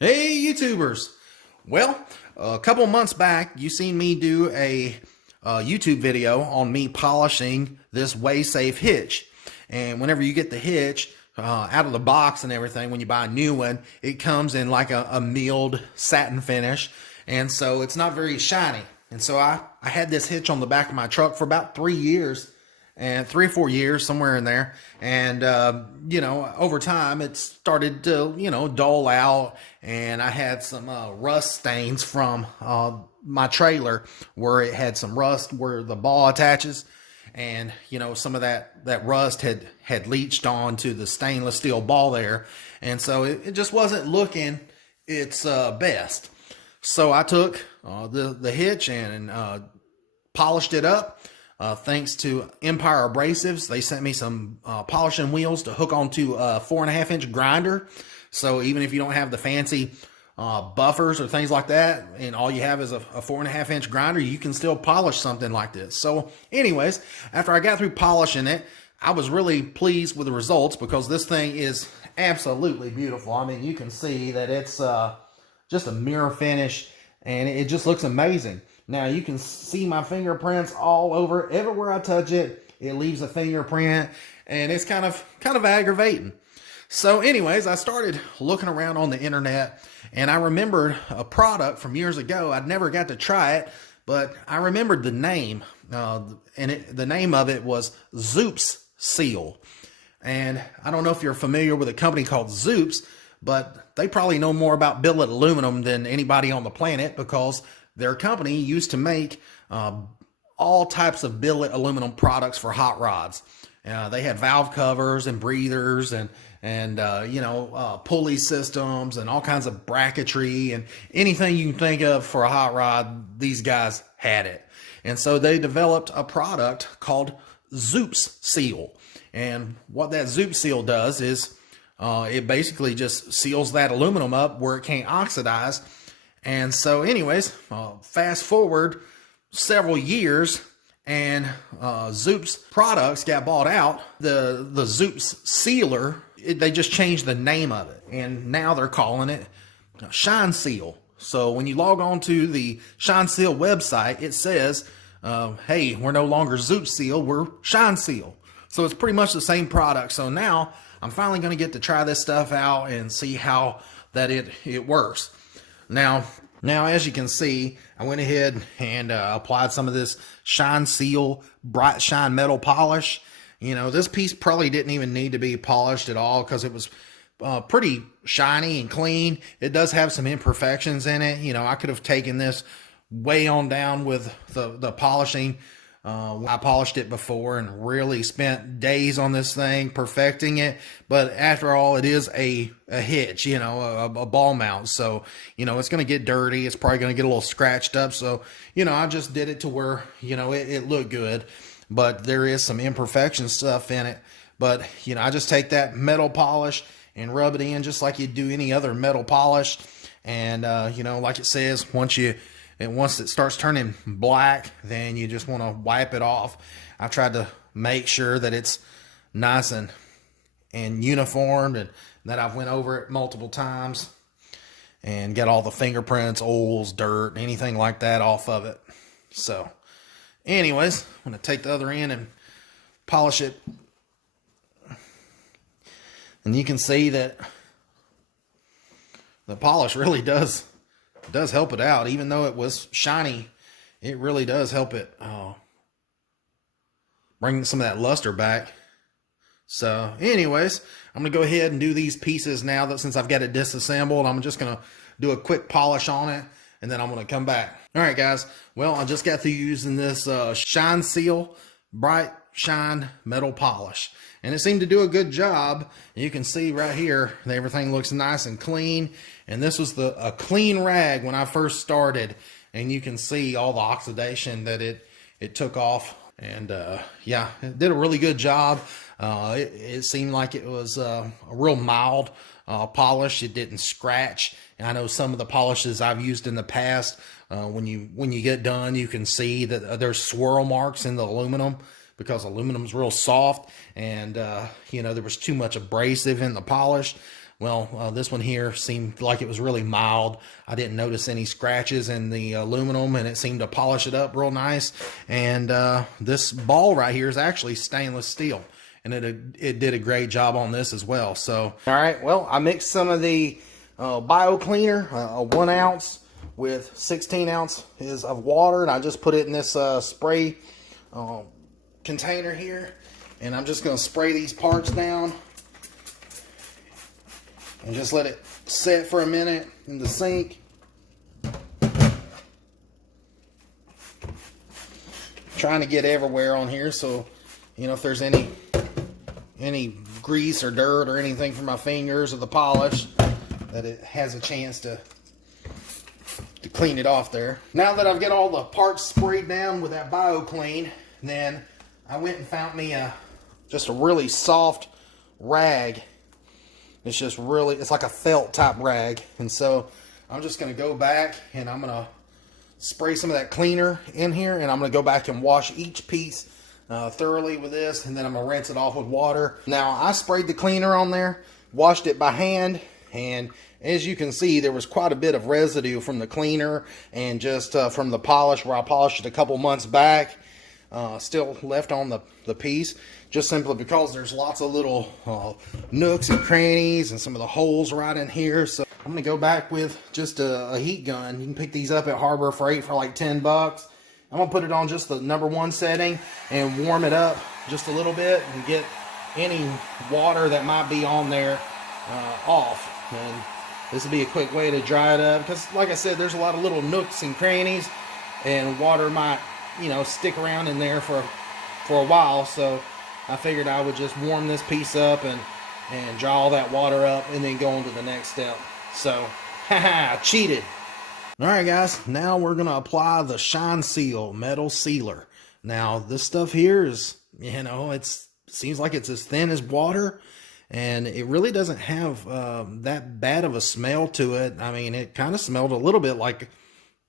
Hey YouTubers! Well, a couple months back, you seen me do a YouTube video on me polishing this Way Safe hitch. And whenever you get the hitch out of the box and everything, when you buy a new one, it comes in like a milled satin finish, and so it's not very shiny. And so I had this hitch on the back of my truck for about 3 years, and 3 or 4 years, somewhere in there. And, over time it started to, dull out. And I had some rust stains from my trailer where it had some rust where the ball attaches. And, some of that rust had leached onto the stainless steel ball there. And so it just wasn't looking its best. So I took the hitch and polished it up. Thanks to Empire Abrasives, they sent me some polishing wheels to hook onto a 4.5-inch grinder. So even if you don't have the fancy buffers or things like that, and all you have is a 4.5-inch grinder, you can still polish something like this. So anyways, after I got through polishing it, I was really pleased with the results because this thing is absolutely beautiful. I mean, you can see that it's just a mirror finish, and it just looks amazing. Now you can see my fingerprints all over. Everywhere I touch it, it leaves a fingerprint, and it's kind of aggravating. So anyways, I started looking around on the internet, and I remembered a product from years ago. I'd never got to try it, but I remembered the name, the name of it was Shineseal. And I don't know if you're familiar with a company called Zoops, but they probably know more about billet aluminum than anybody on the planet, because their company used to make all types of billet aluminum products for hot rods. They had valve covers and breathers and pulley systems and all kinds of bracketry and anything you can think of for a hot rod. These guys had it. And so they developed a product called Shineseal. And what that Shineseal does is it basically just seals that aluminum up where it can't oxidize. And so anyways, fast forward several years, and Zoops products got bought out. The Zoops sealer, they just changed the name of it, and now they're calling it Shineseal. So when you log on to the Shineseal website, it says, hey, we're no longer Zoopseal, we're Shineseal. So it's pretty much the same product. So now I'm finally going to get to try this stuff out and see how that it works. Now, as you can see, I went ahead and applied some of this Shineseal Bright Shine Metal Polish. This piece probably didn't even need to be polished at all because it was pretty shiny and clean. It does have some imperfections in it. I could have taken this way on down with the polishing. I polished it before and really spent days on this thing perfecting it. But after all, it is a hitch, a ball mount. So, it's going to get dirty. It's probably going to get a little scratched up. So, I just did it to where, it looked good. But there is some imperfection stuff in it. But, I just take that metal polish and rub it in just like you do any other metal polish. And, like it says, once it starts turning black, then you just want to wipe it off. I've tried to make sure that it's nice and uniformed, and that I've went over it multiple times and get all the fingerprints, oils, dirt, anything like that off of it. So anyways, I'm going to take the other end and polish it. And you can see that the polish really does help it out. Even though it was shiny, it really does help it bring some of that luster back. So anyways, I'm gonna go ahead and do these pieces now, that since I've got it disassembled. I'm just gonna do a quick polish on it, and then I'm gonna come back. All right guys, well, I just got through using this Shineseal Bright Shine Metal Polish, and it seemed to do a good job. You can see right here, everything looks nice and clean. And this was a clean rag when I first started, and you can see all the oxidation that it took off. And yeah, it did a really good job. It seemed like it was a real mild polish. It didn't scratch. And I know some of the polishes I've used in the past, when you get done, you can see that there's swirl marks in the aluminum, because aluminum's real soft, and there was too much abrasive in the polish. Well, this one here seemed like it was really mild. I didn't notice any scratches in the aluminum, and it seemed to polish it up real nice. And this ball right here is actually stainless steel, and it did a great job on this as well. So, all right, well, I mixed some of the bio cleaner, 1 ounce with 16 ounces of water, and I just put it in this spray container here, and I'm just going to spray these parts down and just let it sit for a minute in the sink. Trying to get everywhere on here, so you know, if there's any grease or dirt or anything from my fingers or the polish, that it has a chance to clean it off there. Now that I've got all the parts sprayed down with that BioClean, then I went and found me just a really soft rag. It's just really, it's like a felt type rag. And so I'm just going to go back and I'm going to spray some of that cleaner in here, and I'm going to go back and wash each piece thoroughly with this, and then I'm going to rinse it off with water. Now, I sprayed the cleaner on there, washed it by hand, and as you can see, there was quite a bit of residue from the cleaner and just from the polish where I polished it a couple months back. Still left on the piece, just simply because there's lots of little nooks and crannies and some of the holes right in here. So I'm going to go back with just a heat gun. You can pick these up at Harbor Freight for like 10 bucks. I'm going to put it on just the #1 setting and warm it up just a little bit and get any water that might be on there off. And this will be a quick way to dry it up, because like I said, there's a lot of little nooks and crannies, and water might, you know, stick around in there for a while. So I figured I would just warm this piece up and dry all that water up and then go on to the next step. So, haha, cheated. Alright guys, now we're going to apply the Shineseal metal sealer. Now this stuff here is, you know, seems like it's as thin as water, and it really doesn't have that bad of a smell to it. I mean, it kind of smelled a little bit like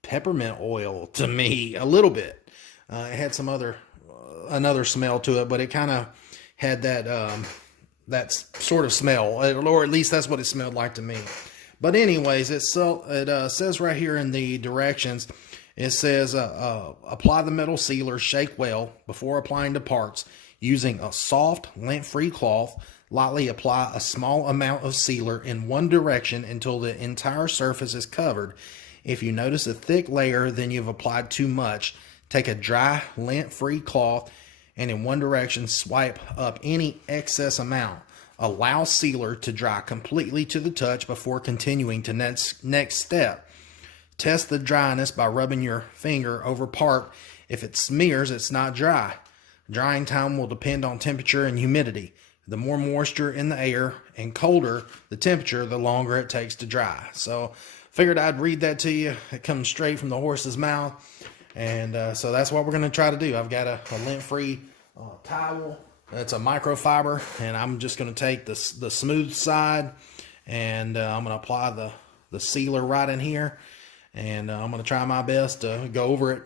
peppermint oil to me, a little bit. It had some another smell to it, but it kind of had that sort of smell, or at least that's what it smelled like to me. But anyways, it says right here in the directions, it says apply the metal sealer, shake well before applying to parts. Using a soft, lint-free cloth, lightly apply a small amount of sealer in one direction until the entire surface is covered. If you notice a thick layer, then you've applied too much. Take a dry, lint-free cloth and in one direction swipe up any excess amount. Allow sealer to dry completely to the touch before continuing to next step. Test the dryness by rubbing your finger over part. If it smears, it's not dry. Drying time will depend on temperature and humidity. The more moisture in the air and colder the temperature, the longer it takes to dry. So figured I'd read that to you. It comes straight from the horse's mouth. And so that's what we're going to try to do. I've got a lint-free towel. It's a microfiber, and I'm just going to take the smooth side, and I'm going to apply the sealer right in here, and I'm going to try my best to go over it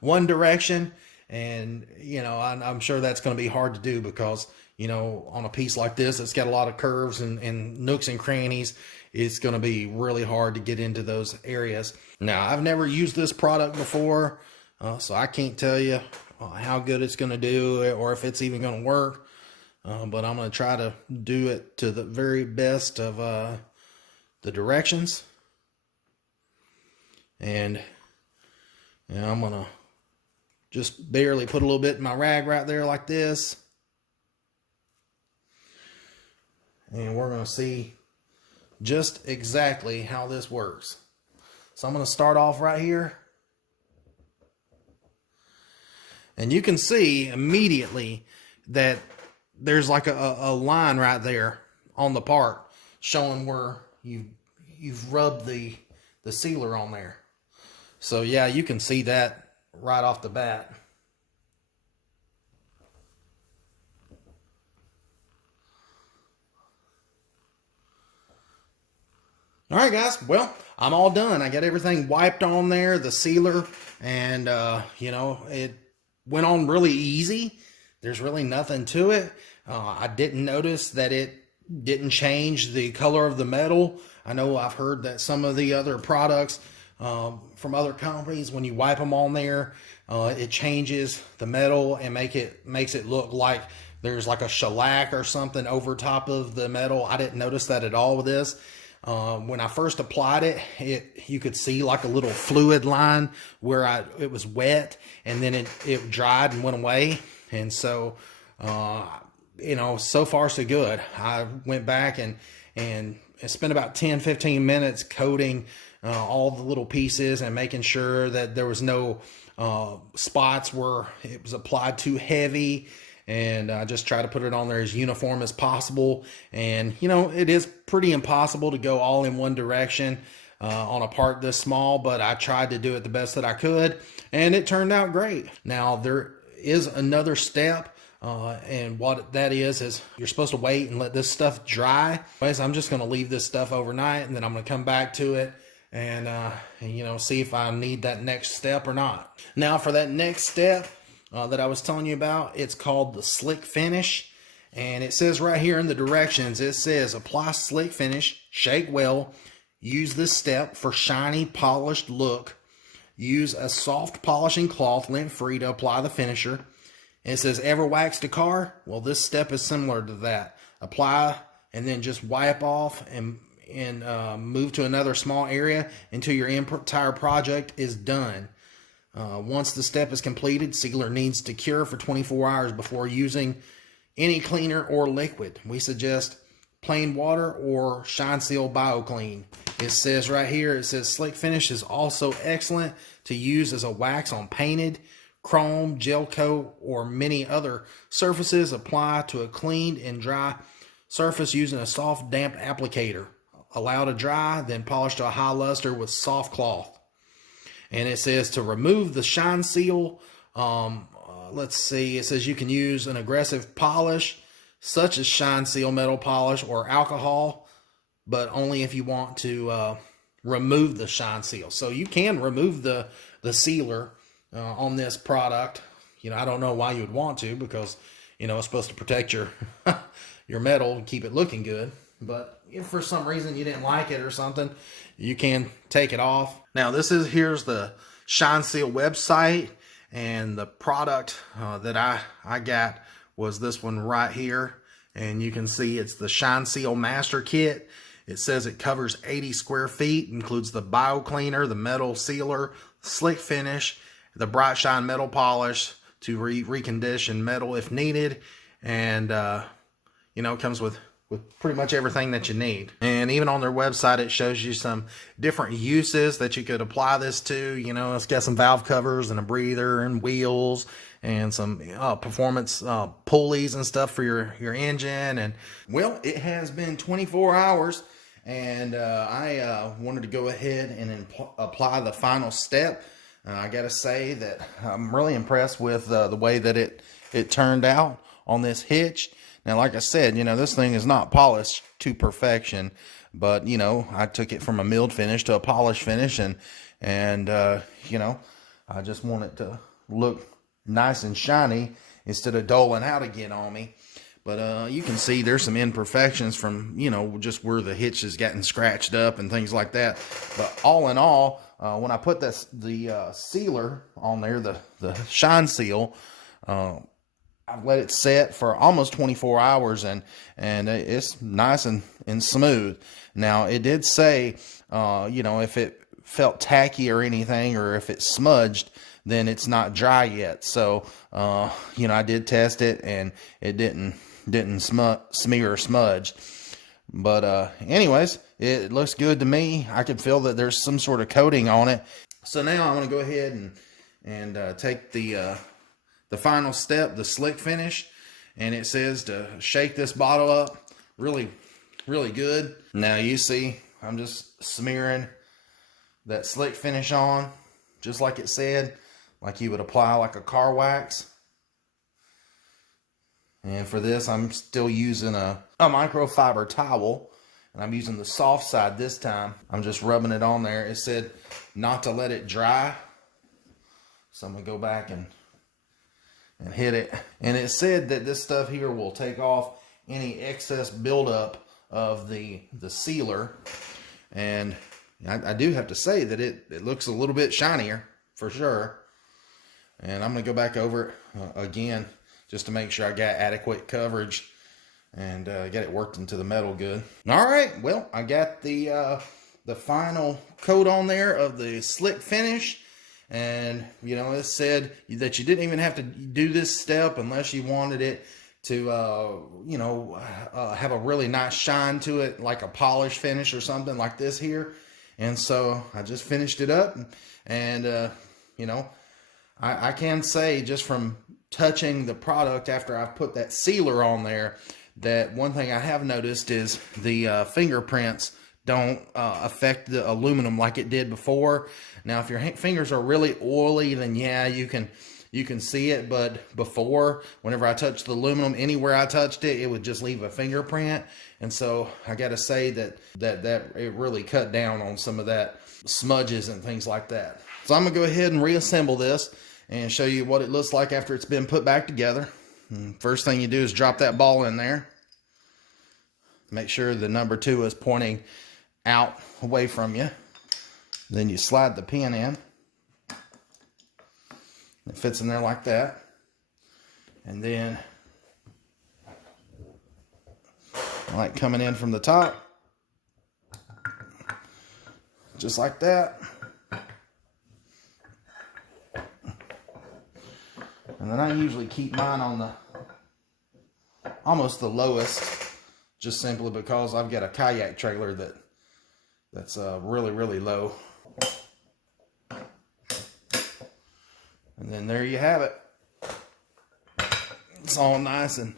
one direction. And you know, I'm sure that's going to be hard to do, because you know, on a piece like this, it's got a lot of curves and nooks and crannies. It's going to be really hard to get into those areas. Now, I've never used this product before, so I can't tell you how good it's going to do or if it's even going to work. But I'm going to try to do it to the very best of the directions. And you know, I'm going to just barely put a little bit in my rag right there like this. And we're going to see just exactly how this works. So I'm going to start off right here. And you can see immediately that there's like a line right there on the part showing where you've rubbed the sealer on there. So yeah, you can see that right off the bat. All right, guys. Well, I'm all done. I got everything wiped on there, the sealer, and you know, it went on really easy. There's really nothing to it. I didn't notice that it didn't change the color of the metal. I know I've heard that some of the other products from other companies, when you wipe them on there, it changes the metal and makes it look like there's like a shellac or something over top of the metal. I didn't notice that at all with this. When I first applied it, you could see like a little fluid line where it was wet, and then it dried and went away. And so, so far so good. I went back and spent about 10-15 minutes coating all the little pieces and making sure that there was no spots where it was applied too heavy, and I just try to put it on there as uniform as possible. And it is pretty impossible to go all in one direction on a part this small, but I tried to do it the best that I could, and it turned out great. Now there is another step, and what that is you're supposed to wait and let this stuff dry. So I'm just going to leave this stuff overnight, and then I'm going to come back to it and see if I need that next step or not. Now for that next step that I was telling you about, it's called the slick finish, and it says right here in the directions, it says apply slick finish, shake well, use this step for shiny polished look, use a soft polishing cloth lint free to apply the finisher. And it says ever waxed a car? Well, this step is similar to that. Apply and then just wipe off and move to another small area until your entire project is done. Once the step is completed, sealer needs to cure for 24 hours before using any cleaner or liquid. We suggest plain water or Shineseal BioClean. It says right here, it says slick finish is also excellent to use as a wax on painted, chrome, gel coat, or many other surfaces. Apply to a cleaned and dry surface using a soft, damp applicator. Allow to dry, then polish to a high luster with soft cloth. And it says to remove the Shineseal, let's see, it says you can use an aggressive polish, such as Shineseal metal polish or alcohol, but only if you want to remove the Shineseal. So you can remove the sealer on this product. I don't know why you would want to, because it's supposed to protect your your metal and keep it looking good. But if for some reason you didn't like it or something, you can take it off. Now here's the Shineseal website, and the product that I got was this one right here, and you can see it's the Shineseal Master Kit. It says it covers 80 square feet, includes the bio cleaner, the metal sealer, slick finish, the bright shine metal polish to recondition metal if needed, and it comes with pretty much everything that you need. And even on their website, it shows you some different uses that you could apply this to. It's got some valve covers and a breather and wheels and some performance pulleys and stuff for your engine. And well, it has been 24 hours, and I wanted to go ahead and apply the final step. I gotta say that I'm really impressed with the way that it turned out on this hitch. Now, like I said, this thing is not polished to perfection, but, I took it from a milled finish to a polished finish, and I just want it to look nice and shiny instead of doling out again on me. But you can see there's some imperfections from, just where the hitch has gotten scratched up and things like that. But all in all, when I put the sealer on there, the Shineseal, I've let it set for almost 24 hours, and it's nice and smooth. Now, it did say, if it felt tacky or anything, or if it smudged, then it's not dry yet. So, I did test it, and it didn't smear or smudge. But anyways, it looks good to me. I can feel that there's some sort of coating on it. So now I'm going to go ahead and take the final step, the slick finish, and it says to shake this bottle up really, really good. Now you see, I'm just smearing that slick finish on, just like it said, like you would apply like a car wax. And for this, I'm still using a microfiber towel, and I'm using the soft side this time. I'm just rubbing it on there. It said not to let it dry, so I'm gonna go back and hit it. And it said that this stuff here will take off any excess buildup of the sealer. And I do have to say that it looks a little bit shinier for sure. And I'm going to go back over it again just to make sure I got adequate coverage and get it worked into the metal good. All right, well, I got the final coat on there of the slick finish. And, you know, it said that you didn't even have to do this step unless you wanted it to, you know, have a really nice shine to it, like a polished finish or something like this here. And so I just finished it up. And, you know, I can say just from touching the product after I've put that sealer on there, that one thing I have noticed is the fingerprints don't affect the aluminum like it did before. Now, if your fingers are really oily, then yeah, you can see it. But before, whenever I touched the aluminum, anywhere I touched it, it would just leave a fingerprint. And so I got to say that it really cut down on some of that smudges and things like that. So I'm gonna go ahead and reassemble this and show you what it looks like after it's been put back together. And first thing you do is drop that ball in there. Make sure the number 2 is pointing out away from you. Then you slide the pin in. It fits in there like that. And then, like coming in from the top, just like that. And then I usually keep mine on the almost the lowest, just simply because I've got a kayak trailer that's really, really low. And then there you have it. It's all nice and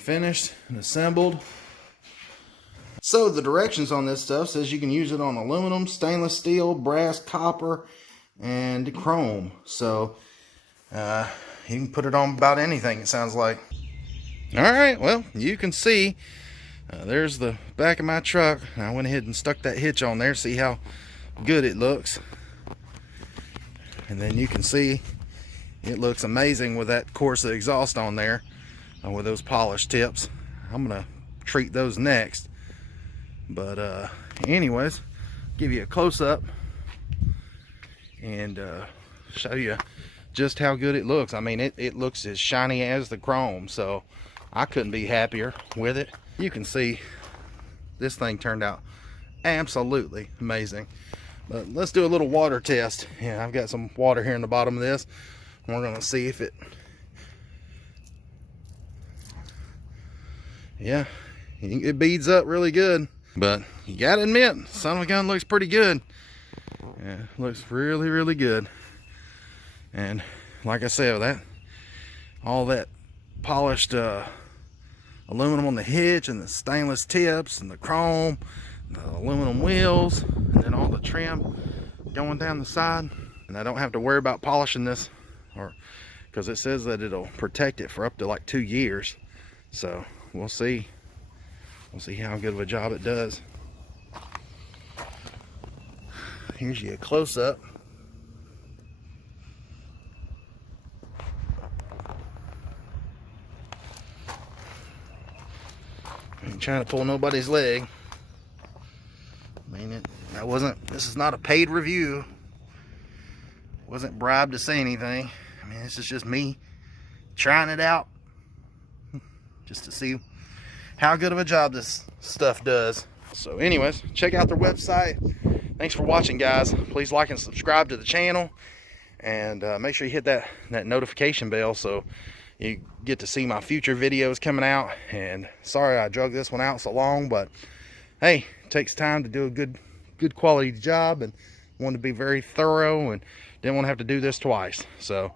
finished and assembled. So the directions on this stuff says you can use it on aluminum, stainless steel, brass, copper, and chrome. So you can put it on about anything, it sounds like. All right, well, you can see there's the back of my truck. I went ahead and stuck that hitch on there, see how good it looks. And then you can see it looks amazing with that Corsa exhaust on there with those polished tips. I'm gonna treat those next. But anyways, give you a close-up and show you just how good it looks. I mean, it looks as shiny as the chrome, so I couldn't be happier with it. You can see this thing turned out absolutely amazing. But let's do a little water test. Yeah, I've got some water here in the bottom of this. And we're gonna see if it, yeah, it beads up really good. But you gotta admit, son of a gun looks pretty good. Yeah, looks really, really good. And like I said, all that polished aluminum on the hitch and the stainless tips and the chrome, the aluminum wheels, and then all the trim going down the side. And I don't have to worry about polishing this, or because it says that it'll protect it for up to like 2 years. So we'll see how good of a job it does. Here's you a close-up. Ain't trying to pull nobody's leg. I mean, this is not a paid review. Wasn't bribed to say anything. I mean, this is just me trying it out just to see how good of a job this stuff does. So anyways, check out their website. Thanks for watching, guys. Please like and subscribe to the channel, and make sure you hit that notification bell so you get to see my future videos coming out. And sorry I drug this one out so long, but hey, it takes time to do a good quality job, and wanted to be very thorough and didn't want to have to do this twice. So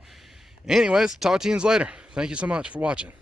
anyways, talk to you later. Thank you so much for watching.